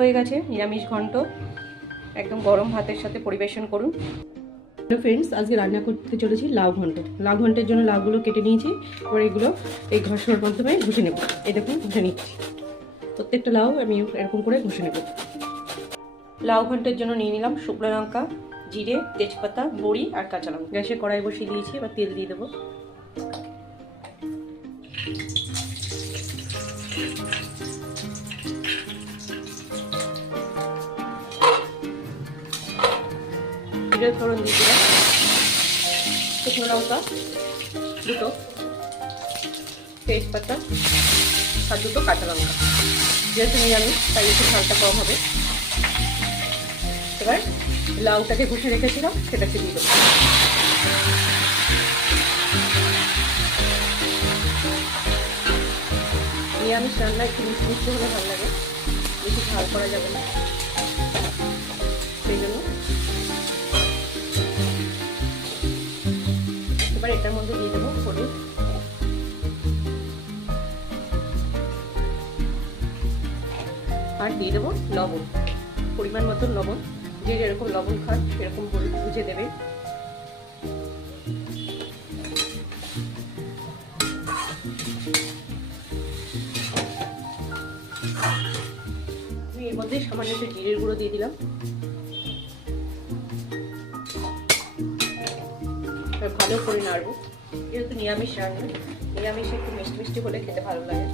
হয়ে গেছে নিরামিষ ঘন্ট, একদম গরম ভাতের সাথে পরিবেশন করুন। হ্যালো ফ্রেন্ডস, আজকে রান্না করতে চলেছি লাউ ঘন্ট। লাউ ঘন্টের জন্য লাউগুলো কেটে নিয়েছি, এবার এগুলো এই ঘষার মাধ্যমে ঘষে নেব। এই দেখুন ঘষে নিচ্ছি, প্রত্যেকটা লাউ আমি এরকম করে ঘষে নেব। লাউ ঘন্টের জন্য নিয়ে নিলাম শুকনো লঙ্কা, জিরে, তেজপাতা, বড়ি আর কাঁচা লঙ্কা। গ্যাসে কড়াই বসিয়ে দিয়েছি, এবার তেল দিয়ে দেবো। জিরে ফোড়ন দিয়ে দিলাম, শুকনো লঙ্কা দুটো, তেজপাতা আর দুটো কাঁচা লঙ্কা। যেহেতু নিরামিষ তাই একটু ঝালটা কম হবে। এবার লাউটাকে ঘষে রেখেছিলাম সেটাকে দিয়ে দেবো। নিরামিষ রান্না একটু মিষ্টি মিষ্টি হলে ভালো লাগে, বেশি ঝাল করা যাবে না, সেই জন্য। এবার এটার মধ্যে দিয়ে দেবো হলুদ, আর দিয়ে দেবো লবণ, পরিমাণ মতো লবণ। যে যেরকম লবণ খান সেরকম বুঝে দেবে। আমি এর মধ্যে সামান্য একটু জিরের গুঁড়ো দিয়ে দিলাম। ভালো করে নাড়বো, যেহেতু নিরামিষ রান্না, নিরামিষ একটু মিষ্টি মিষ্টি হলে খেতে ভালো লাগে।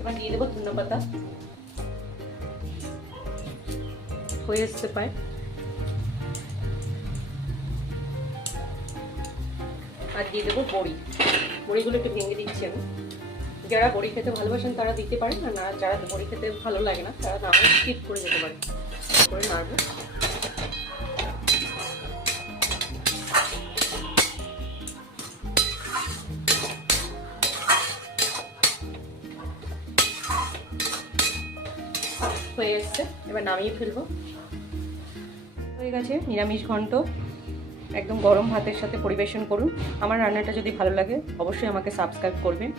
এবার দিয়ে দেবো ধনে পাতা, হয়ে আসতে পায়। আর দিয়ে দেবো বড়ি, বড়িগুলো একটু ভেঙে দিচ্ছি আমি। যারা বড়ি খেতে ভালোবাসেন তারা দিতে পারেন, আর না যারা বড়ি খেতে ভালো লাগে না তারা না স্কিপ করে যেতে পারে। করে নাড়বো। হয়ে এসছে, এবার নামিয়ে ফেলবো। হয়ে গেছে নিরামিষ ঘন্ট, একদম গরম ভাতের সাথে পরিবেশন করুন। আমার রান্নাটা যদি ভালো লাগে অবশ্যই আমাকে সাবস্ক্রাইব করবেন।